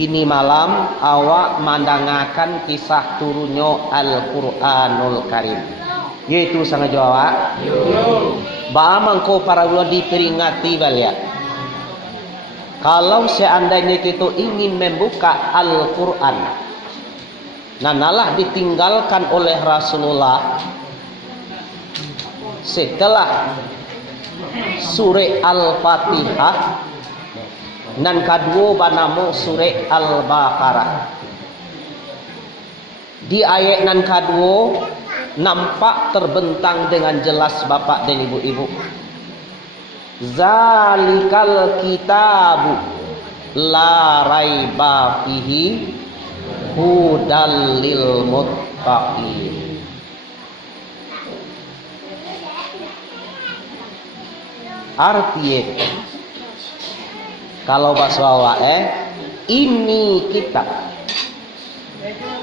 kini malam awak mandangakan kisah turunnya Al-Quranul Karim, yaitu sang Jawa baamangko para ulama diperingati balik. Kalau seandainya kita ingin membuka Al-Quran, nanalah ditinggalkan oleh Rasulullah setelah surah Al-Fatihah dan kedua banamo surah Al-Baqarah. Di ayat nan kedua nampak terbentang dengan jelas bapak dan ibu-ibu, zalikal kitabu la raiba fihi hudal lil muttaqin. Artinya kalau bahasa awak ini kitab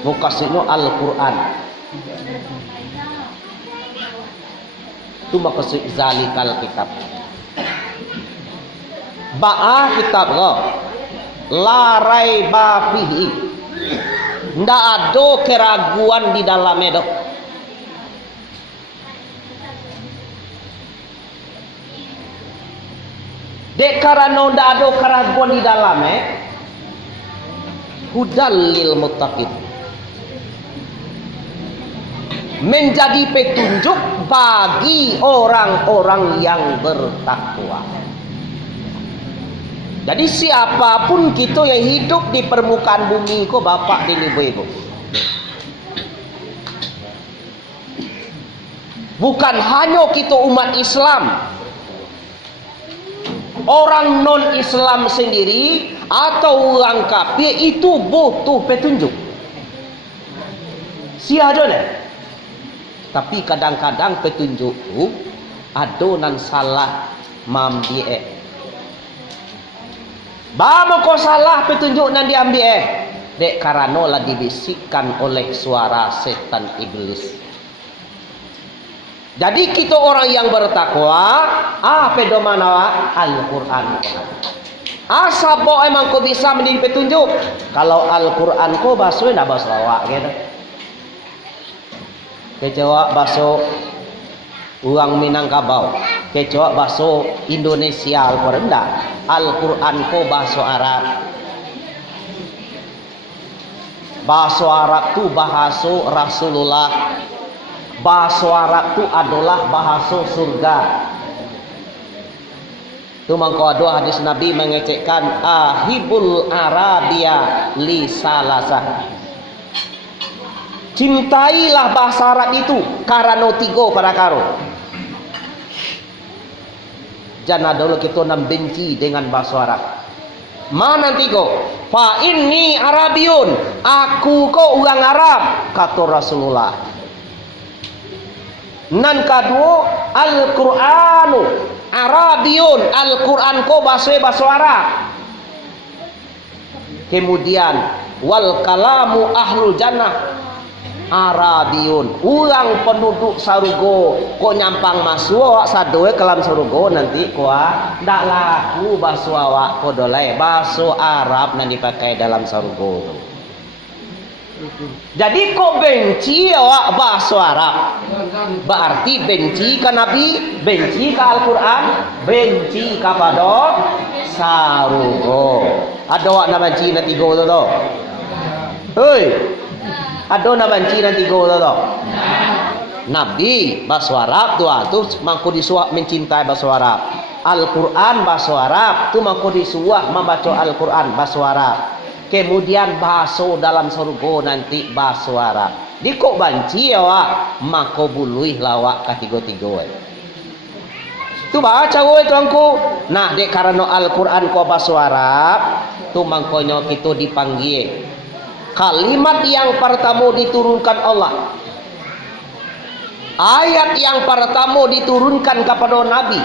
mukasino Al-Quran itu maksud zalikal kitab ba'a kitab lo la raiba fihi, ndak ada keraguan di dalamnya dok. Dek karena ndak ada keraguan di dalamnya, hudal lil muttaqin, menjadi petunjuk bagi orang-orang yang bertakwa. Jadi siapapun kita yang hidup di permukaan bumi ko bapak dan ibu-ibu, bukan hanya kita umat Islam, orang non-Islam sendiri atau orang kafir itu butuh petunjuk. Siapa nih? Tapi kadang-kadang petunjuk itu ada nan salah mambi'e. Bama kau salah petunjuk nan diambil dek karena lah dibisikkan oleh suara setan iblis. Jadi kita orang yang bertakwa, pedomana Al-Quran. Asabo emang kau bisa menjadi petunjuk. Kalau Al-Quran kau basuh ndak basuh awak gitu. Kecoa basuh uang Minangkabau, kecoa basuh Indonesia Al-Quran. Al-Quran kau basuh Arab. Bahasa Arab tu bahasa Rasulullah. Bahasa Arab itu adalah bahasa surga. Itu mangko ada hadis Nabi mengecekkan ahibul Arabia li salasah. Cintailah bahasa Arab itu karena tiga pada karo. Jangan dulu kita nam benci dengan bahasa Arab. Mana tiga? Fa inni Arabiun, aku ko orang Arab, kata Rasulullah. Nan kedua Al-Qur'anu Arabiun, Al-Qur'an ko bahasa Arab. Kemudian wal kalamu ahlul jannah Arabiun, orang penduduk sarugo ko nyampang masuk sadoe kelam sarugo nanti ko ndak laku bahasa awak ko dolai bahasa Arab nan dipakai dalam sarugo. Jadi kok benci awak bahasa Arab? Berarti benci ke Nabi, benci ke Al-Quran, benci kepada sarugo. Ada awak nak benci nanti go tu. Hei, ada nak benci nanti go tu. Nabi bahasa Arab tu mangko disuak mencintai bahasa Arab. Al-Quran bahasa Arab tu mangko disuak membaca Al-Quran bahasa Arab. Kemudian bahasa dalam surga nanti bahasa Arab. Di kok banci awak maka buluih lawak ketiga-tiga. Tu baca we tuanku. Nah dek karena Al-Quran ko bahasa Arab tu mangkonyo kita dipanggil. Kalimat yang pertama diturunkan Allah. Ayat yang pertama diturunkan kepada Nabi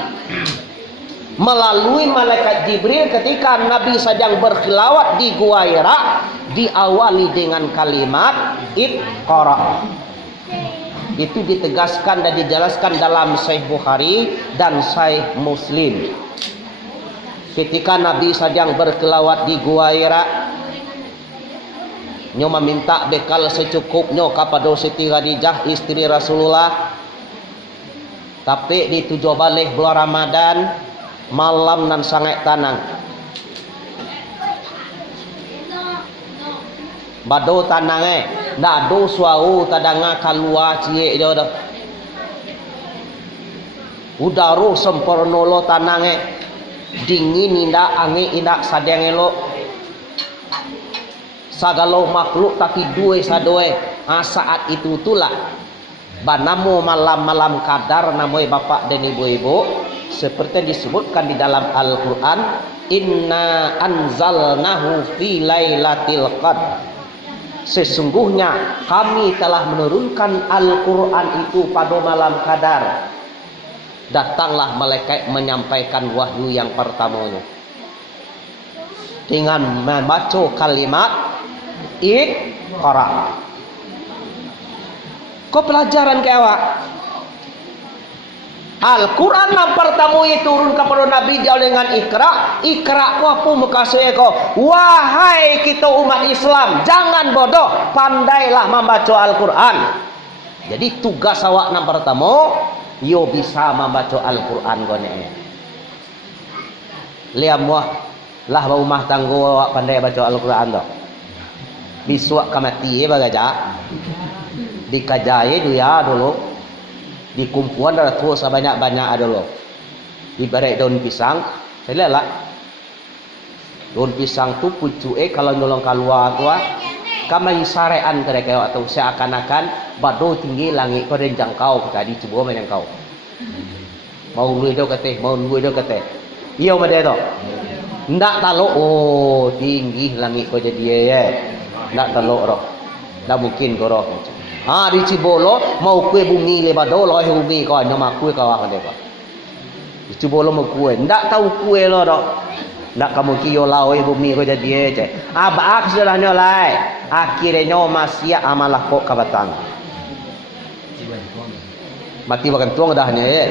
melalui malaikat Jibril ketika Nabi sedang berkhilawat di Gua Hira, diawali dengan kalimat Iqra. Itu ditegaskan dan dijelaskan dalam Sahih Bukhari dan Sahih Muslim. Ketika Nabi sedang berkhilawat di Gua Hira, Nyo meminta bekal secukupnya kepada Siti Khadijah istri Rasulullah. Tapi di 7 balik bulan Ramadan malam nan sangat tanang. Bado tanang nado suau tadanga kalua cie dia dah. Udaro sempurna lo tanang dingin indak angin indak sadeng elok. Sagalo makhluk tapi dua sadoe. Saat itu itulah banamu malam-malam kadar namoi bapak dan ibu-ibu seperti disebutkan di dalam Al-Quran, inna anzalnahu fi lailatul qadr. Sesungguhnya kami telah menurunkan Al-Quran itu pada malam kadar. Datanglah malaikat menyampaikan wahyu yang pertamanya dengan membaca kalimat Iqra. Kau pelajaran ke awak Al-Quran yang pertama itu turun kepada Nabi dia dengan Iqra. Iqra apa muka saya kau. Wahai kita umat Islam, jangan bodoh, pandailah membaca Al-Quran. Jadi tugas awak yang pertama, yo bisa membaca Al-Quran kau ni. Liam wah lah rumah tangga awak pandai baca Al-Quran tu. Bisuak kamati bagaja. Dikajai dia dulu. Di kumpulan ada tua sebanyak-banyak ada loh. Di barek daun pisang, saya lihat daun pisang tu pucuk kalau nyolong keluar tua, kami sarean mereka atau seakan-akan bado tinggi langit kau dan jangkau tadi coba menjangkau. Mau lu itu kete, mau lu itu kete. Iya mana itu? Ndak talok oh tinggi langit kau jadi ya. Ndak talok roh, ndak mungkin kau roh. Di Cibolo mau kue bumi lebado loh bumi kau nyama kue kau apa deka. Di Cibolo mau kue, ndak tahu kue lo dok. Ndak kamu kio lau bumi kau jadi aja. Abak sudah nyolai, akhirnya masih amalah kok kabatang. Mati makan tuang dahnya ya.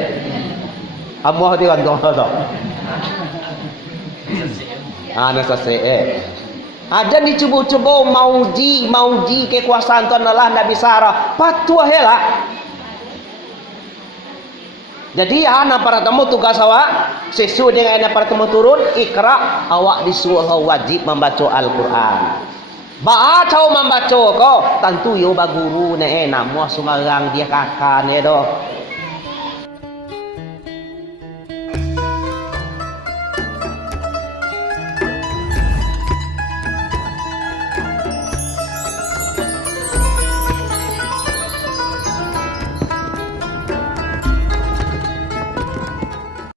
Amuah di kantong dok. Nasa se. Ada dicoba-coba mauji kekuasaan Tuhan Allah Nabi Sarah patuah hela. Jadi anak para temu tugas awak sesuai dengan anak para temu turun Iqra, awak disuruh wajib membaca Al-Quran. Baca membaca kau tentu yo baguru ne namu sumarang dia kakak ne do.